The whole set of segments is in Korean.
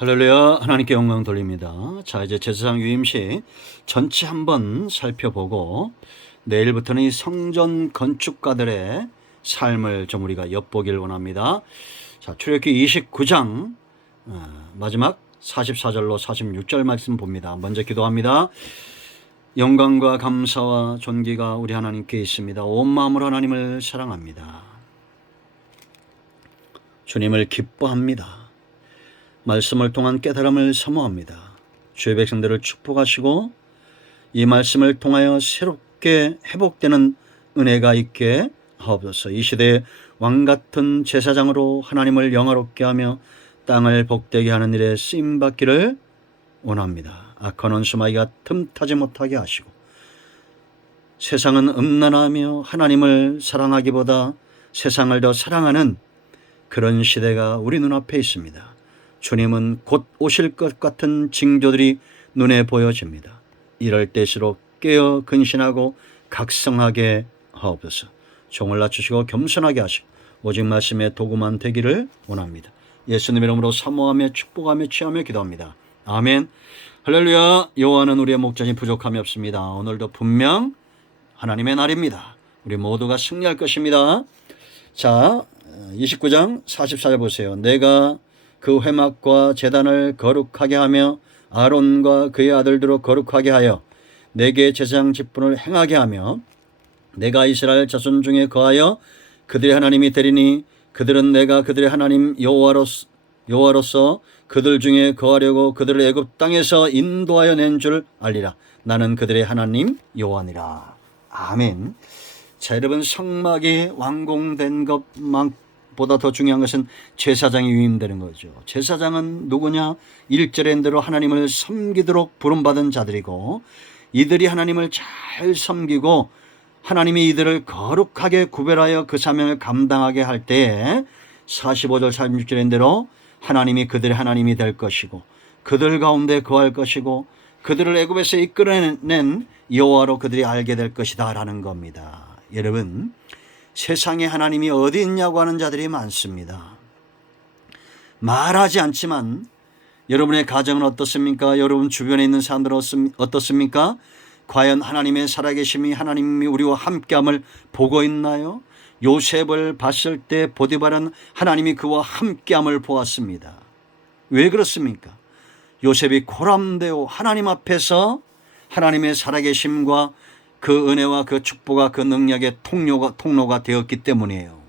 할렐루야. 하나님께 영광 돌립니다. 자, 이제 제사장 유임식 전체 한번 살펴보고 내일부터는 이 성전 건축가들의 삶을 좀 우리가 엿보길 원합니다. 자, 출애굽기 29장 마지막 44절로 46절 말씀 봅니다. 먼저 기도합니다. 영광과 감사와 존귀가 우리 하나님께 있습니다. 온 마음으로 하나님을 사랑합니다. 주님을 기뻐합니다. 말씀을 통한 깨달음을 사모합니다. 주의 백성들을 축복하시고 이 말씀을 통하여 새롭게 회복되는 은혜가 있게 하옵소서. 이 시대의 왕같은 제사장으로 하나님을 영화롭게 하며 땅을 복되게 하는 일에 쓰임받기를 원합니다. 악한 원수마귀가 틈타지 못하게 하시고 세상은 음란하며 하나님을 사랑하기보다 세상을 더 사랑하는 그런 시대가 우리 눈앞에 있습니다. 주님은 곧 오실 것 같은 징조들이 눈에 보여집니다. 이럴 때일수록 깨어 근신하고 각성하게 하옵소서. 종을 낮추시고 겸손하게 하시고 오직 말씀의 도구만 되기를 원합니다. 예수님의 이름으로 사모하며 축복하며 취하며 기도합니다. 아멘. 할렐루야. 여호와는 우리의 목전이 부족함이 없습니다. 오늘도 분명 하나님의 날입니다. 우리 모두가 승리할 것입니다. 자, 29장 44절 보세요. 내가 그 회막과 제단을 거룩하게 하며 아론과 그의 아들들로 거룩하게 하여 내게 제사장 직분을 행하게 하며 내가 이스라엘 자손 중에 거하여 그들의 하나님이 되리니 그들은 내가 그들의 하나님 여호와로서 그들 중에 거하려고 그들을 애굽 땅에서 인도하여 낸 줄 알리라. 나는 그들의 하나님 여호와니라. 아멘. 자, 여러분, 성막이 완공된 것보다 더 중요한 것은 제사장이 위임되는 거죠. 제사장은 누구냐? 1절의 대로 하나님을 섬기도록 부름받은 자들이고 이들이 하나님을 잘 섬기고 하나님이 이들을 거룩하게 구별하여 그 사명을 감당하게 할 때에 45절 46절의 대로 하나님이 그들의 하나님이 될 것이고 그들 가운데 거할 것이고 그들을 애굽에서 이끌어낸 여호와로 그들이 알게 될 것이다 라는 겁니다. 여러분, 세상에 하나님이 어디 있냐고 하는 자들이 많습니다. 말하지 않지만 여러분의 가정은 어떻습니까? 여러분 주변에 있는 사람들은 어떻습니까? 과연 하나님의 살아계심이 하나님이 우리와 함께함을 보고 있나요? 요셉을 봤을 때 보디발은 하나님이 그와 함께함을 보았습니다. 왜 그렇습니까? 요셉이 고람되어 하나님 앞에서 하나님의 살아계심과 그 은혜와 그 축복과 그 능력의 통로가 되었기 때문이에요.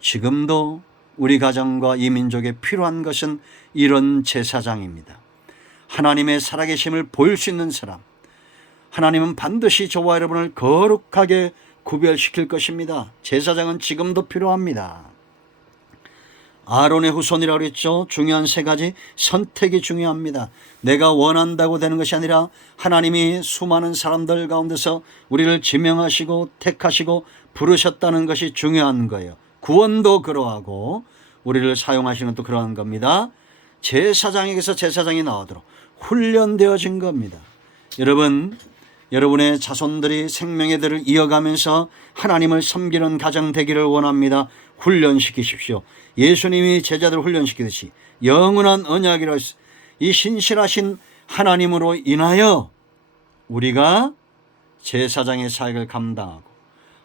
지금도 우리 가정과 이 민족에 필요한 것은 이런 제사장입니다. 하나님의 살아계심을 보일 수 있는 사람. 하나님은 반드시 저와 여러분을 거룩하게 구별시킬 것입니다. 제사장은 지금도 필요합니다. 아론의 후손이라고 그랬죠. 중요한 세 가지 선택이 중요합니다. 내가 원한다고 되는 것이 아니라 하나님이 수많은 사람들 가운데서 우리를 지명하시고 택하시고 부르셨다는 것이 중요한 거예요. 구원도 그러하고 우리를 사용하시는 것도 그러한 겁니다. 제사장에게서 제사장이 나오도록 훈련되어진 겁니다. 여러분의 자손들이 생명의 들을 이어가면서 하나님을 섬기는 가정 되기를 원합니다. 훈련시키십시오. 예수님이 제자들을 훈련시키듯이 영원한 언약이라 이 신실하신 하나님으로 인하여 우리가 제사장의 사역을 감당하고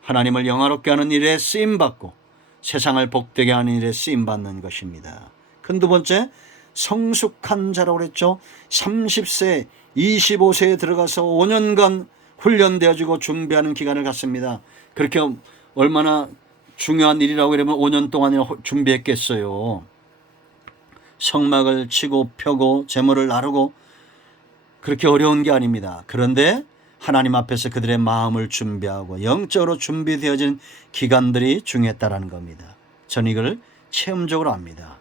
하나님을 영화롭게 하는 일에 쓰임받고 세상을 복되게 하는 일에 쓰임받는 것입니다. 큰 두 번째, 성숙한 자라고 그랬죠. 30세 25세에 들어가서 5년간 훈련되어지고 준비하는 기간을 갖습니다. 그렇게 얼마나 중요한 일이라고 그러면 5년 동안이나 준비했겠어요. 성막을 치고 펴고 제물을 나르고 그렇게 어려운 게 아닙니다. 그런데 하나님 앞에서 그들의 마음을 준비하고 영적으로 준비되어진 기간들이 중요했다는 겁니다. 저는 이걸 체험적으로 압니다.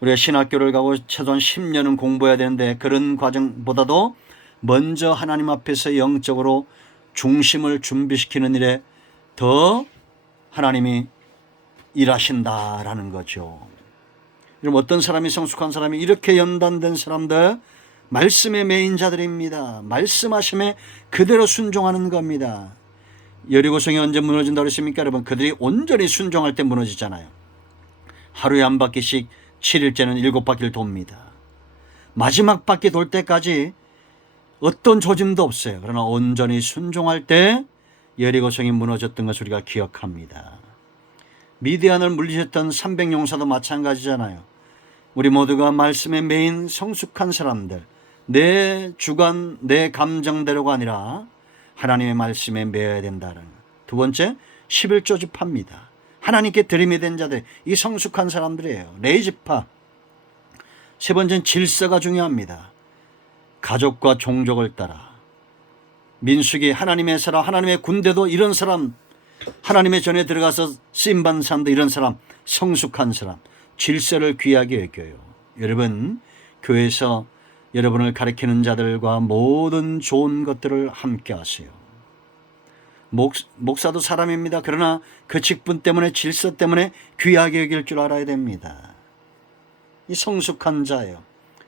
우리가 신학교를 가고 최소한 10년은 공부해야 되는데 그런 과정보다도 먼저 하나님 앞에서 영적으로 중심을 준비시키는 일에 더 하나님이 일하신다라는 거죠. 여러분, 어떤 사람이 성숙한 사람이 이렇게 연단된 사람들 말씀의 메인자들입니다. 말씀하심에 그대로 순종하는 겁니다. 여리고성이 언제 무너진다고 그랬습니까? 여러분, 그들이 온전히 순종할 때 무너지잖아요. 하루에 한 바퀴씩 7일째는 7바퀴를 돕니다. 마지막 바퀴 돌 때까지 어떤 조짐도 없어요. 그러나 온전히 순종할 때 여리고성이 무너졌던 것을 우리가 기억합니다. 미디안을 물리쳤던 300용사도 마찬가지잖아요. 우리 모두가 말씀에 매인 성숙한 사람들, 내 주관, 내 감정대로가 아니라 하나님의 말씀에 매여야 된다는 것. 두 번째, 11조 지파입니다. 하나님께 들임이 된 자들, 이 성숙한 사람들이에요. 레위지파. 세 번째는 질서가 중요합니다. 가족과 종족을 따라. 민수기 하나님의 사람, 하나님의 군대도 이런 사람, 하나님의 전에 들어가서 쓰임받는 사람도 이런 사람, 성숙한 사람, 질서를 귀하게 여겨요. 여러분, 교회에서 여러분을 가리키는 자들과 모든 좋은 것들을 함께 하세요. 목사도 사람입니다. 그러나 그 직분 때문에, 질서 때문에 귀하게 여길 줄 알아야 됩니다. 이 성숙한 자예요.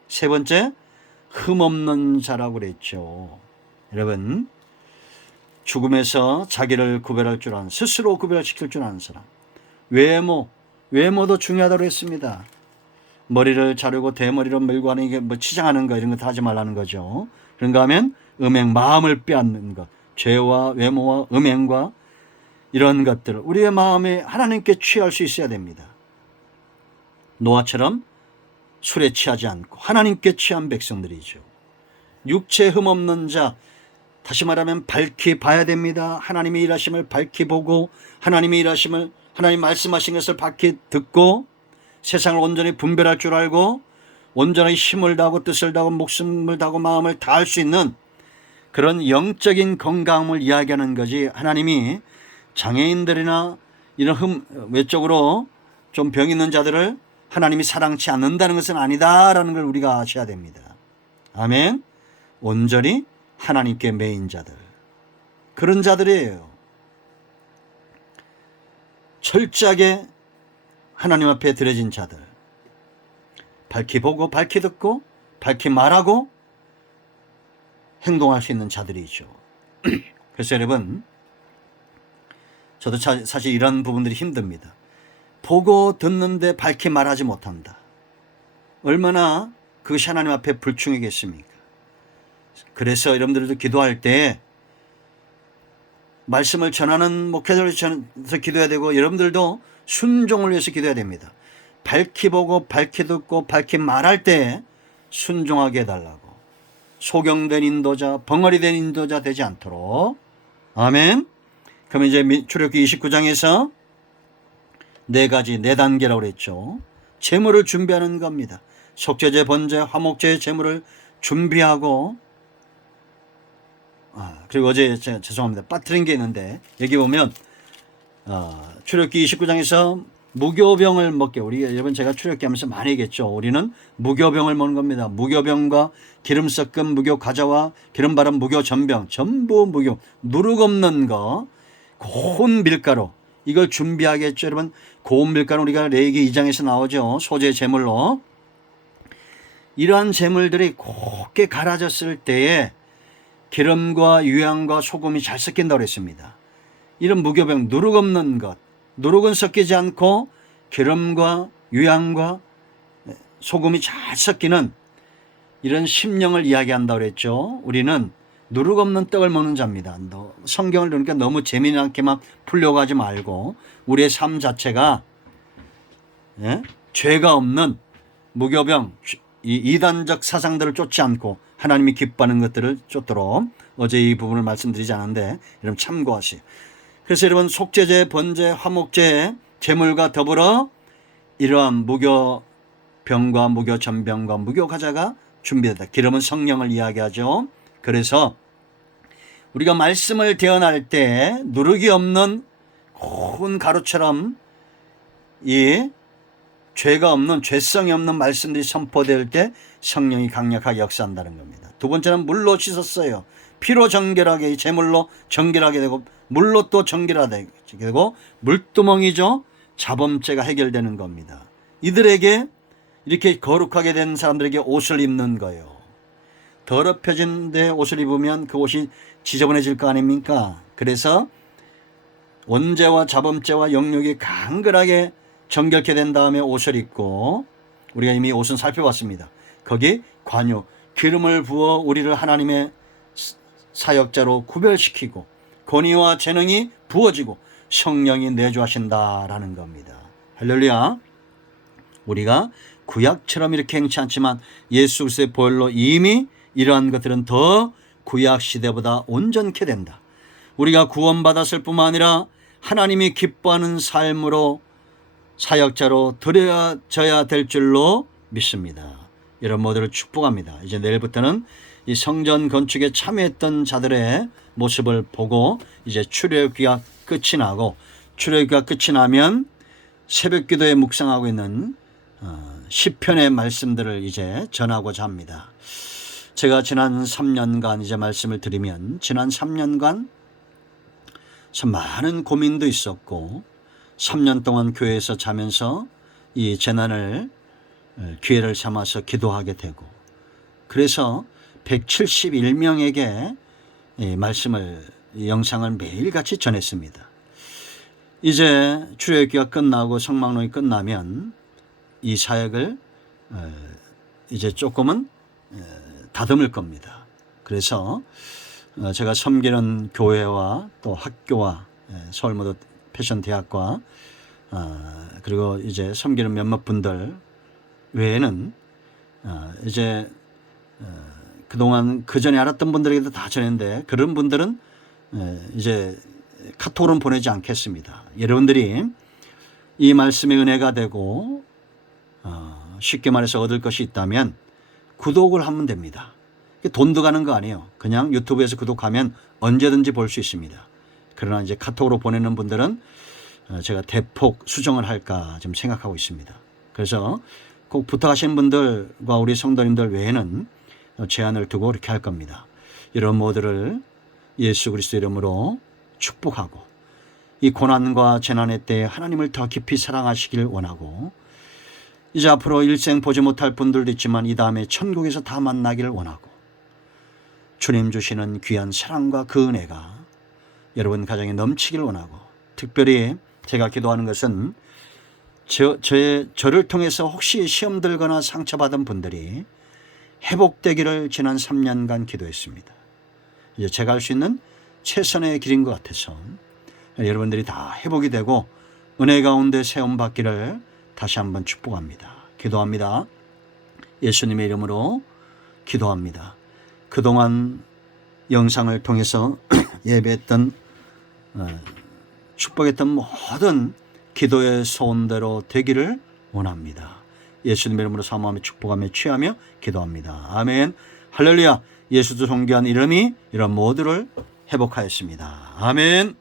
세 번째, 흠없는 자라고 그랬죠. 여러분, 죽음에서 자기를 구별할 줄 아는, 스스로 구별시킬 줄 아는 사람. 외모도 중요하다고 했습니다. 머리를 자르고 대머리로 밀고 하는 게 뭐 치장하는 거 이런 거 다 하지 말라는 거죠. 그런가 하면 음행, 마음을 빼앗는 것, 죄와 외모와 음행과 이런 것들, 우리의 마음에 하나님께 취할 수 있어야 됩니다. 노아처럼 술에 취하지 않고 하나님께 취한 백성들이죠. 육체 흠없는 자, 다시 말하면 밝히 봐야 됩니다. 하나님의 일하심을 밝히 보고 하나님의 일하심을, 하나님 말씀하신 것을 밝히 듣고 세상을 온전히 분별할 줄 알고 온전히 힘을 다하고 뜻을 다하고 목숨을 다하고 마음을 다할 수 있는 그런 영적인 건강을 이야기하는 거지, 하나님이 장애인들이나 이런 외적으로 좀 병 있는 자들을 하나님이 사랑치 않는다는 것은 아니다라는 걸 우리가 아셔야 됩니다. 아멘. 온전히 하나님께 매인 자들, 그런 자들이에요. 철저하게 하나님 앞에 드려진 자들, 밝히 보고 밝히 듣고 밝히 말하고 행동할 수 있는 자들이죠. 그래서 여러분, 저도 사실 이런 부분들이 힘듭니다. 보고 듣는데 밝히 말하지 못한다. 얼마나 그것이 하나님 앞에 불충이겠습니까? 그래서 여러분들도 기도할 때 말씀을 전하는 목회자로서 기도해야 되고, 여러분들도 순종을 위해서 기도해야 됩니다. 밝히 보고 밝히 듣고 밝히 말할 때 순종하게 해달라고. 소경된 인도자, 벙어리된 인도자 되지 않도록. 아멘. 그러면 이제 출애굽기 29장에서 네 단계라고 그랬죠. 제물을 준비하는 겁니다. 속죄제, 번제, 화목제의 제물을 준비하고, 그리고 어제 제가 죄송합니다, 빠뜨린 게 있는데, 여기 보면 출애굽기 29장에서 무교병을 먹게, 우리 여러분 제가 출애굽기 하면서 많이 얘기했죠. 우리는 무교병을 먹는 겁니다. 무교병과 기름 섞은 무교 과자와 기름 바른 무교 전병, 전부 무교, 누룩 없는 거, 고운 밀가루, 이걸 준비하겠죠. 여러분, 고운 밀가루 우리가 레위기 2장에서 나오죠. 소재 제물로. 이러한 제물들이 곱게 갈아졌을 때에 기름과 유향과 소금이 잘 섞인다고 했습니다. 이런 무교병, 누룩 없는 것, 누룩은 섞이지 않고 기름과 유향과 소금이 잘 섞이는 이런 심령을 이야기한다고 그랬죠. 우리는 누룩 없는 떡을 먹는 자입니다. 성경을 그러니까 너무 재미나게만 풀려가지 말고 우리의 삶 자체가 죄가 없는 무교병, 이 이단적 사상들을 쫓지 않고 하나님이 기뻐하는 것들을 쫓도록, 어제 이 부분을 말씀드리지 않았는데 여러분 참고하세요. 그래서 여러분, 속죄제, 번제, 화목제 제물과 더불어 이러한 무교병과 무교전병과 무교과자가 준비됐다. 기름은 성령을 이야기하죠. 그래서 우리가 말씀을 대언할 때 누룩이 없는 고운 가루처럼 이 죄가 없는, 죄성이 없는 말씀들이 선포될 때 성령이 강력하게 역사한다는 겁니다. 두 번째는 물로 씻었어요. 피로 정결하게, 제물로 정결하게 되고 물로 또 정결하게 되고, 물두멍이죠. 자범죄가 해결되는 겁니다. 이들에게, 이렇게 거룩하게 된 사람들에게 옷을 입는 거예요. 더럽혀진 데 옷을 입으면 그 옷이 지저분해질 거 아닙니까? 그래서 원죄와 자범죄와 영역이 강건하게 정결케 된 다음에 옷을 입고, 우리가 이미 옷은 살펴봤습니다. 거기 관유, 기름을 부어 우리를 하나님의 사역자로 구별시키고 권위와 재능이 부어지고 성령이 내주하신다라는 겁니다. 할렐루야. 우리가 구약처럼 이렇게 행치 않지만 예수 그리스도의 보혈로 이미 이러한 것들은 더 구약 시대보다 온전케 된다. 우리가 구원받았을 뿐만 아니라 하나님이 기뻐하는 삶으로 사역자로 드려져야 될 줄로 믿습니다. 이런 모두를 축복합니다. 이제 내일부터는 이 성전 건축에 참여했던 자들의 모습을 보고 이제 출애굽기가 끝이 나고, 출애굽기가 끝이 나면 새벽 기도에 묵상하고 있는 시편의 말씀들을 이제 전하고자 합니다. 제가 지난 3년간 이제 말씀을 드리면, 지난 3년간 참 많은 고민도 있었고 3년 동안 교회에서 자면서 이 재난을 기회를 삼아서 기도하게 되고, 그래서 171명에게 말씀을, 영상을 매일같이 전했습니다. 이제 출애굽기가 끝나고 성막론이 끝나면 이 사역을 이제 조금은 다듬을 겁니다. 그래서 제가 섬기는 교회와 또 학교와 서울모도 패션대학과 그리고 이제 섬기는 몇몇 분들 외에는 이제 그동안 그 전에 알았던 분들에게도 다 전했는데, 그런 분들은 이제 카톡으로는 보내지 않겠습니다. 여러분들이 이 말씀의 은혜가 되고 쉽게 말해서 얻을 것이 있다면 구독을 하면 됩니다. 돈도 가는 거 아니에요. 그냥 유튜브에서 구독하면 언제든지 볼 수 있습니다. 그러나 이제 카톡으로 보내는 분들은 제가 대폭 수정을 할까 좀 생각하고 있습니다. 그래서 꼭 부탁하시는 분들과 우리 성도님들 외에는 제한을 두고 이렇게 할 겁니다. 이런 모두를 예수 그리스도 이름으로 축복하고, 이 고난과 재난의 때에 하나님을 더 깊이 사랑하시길 원하고, 이제 앞으로 일생 보지 못할 분들도 있지만 이 다음에 천국에서 다 만나기를 원하고, 주님 주시는 귀한 사랑과 그 은혜가 여러분 가정에 넘치길 원하고, 특별히 제가 기도하는 것은 저를 통해서 혹시 시험 들거나 상처받은 분들이 회복되기를 지난 3년간 기도했습니다. 이제 제가 할 수 있는 최선의 길인 것 같아서 여러분들이 다 회복이 되고 은혜 가운데 세움받기를 다시 한번 축복합니다. 기도합니다. 예수님의 이름으로 기도합니다. 그동안 영상을 통해서 예배했던 축복했던 모든 기도의 소원대로 되기를 원합니다. 예수님의 이름으로 사모하며 축복하며 취하며 기도합니다. 아멘. 할렐루야. 예수도 존귀한 이름이 이런 모두를 회복하였습니다. 아멘.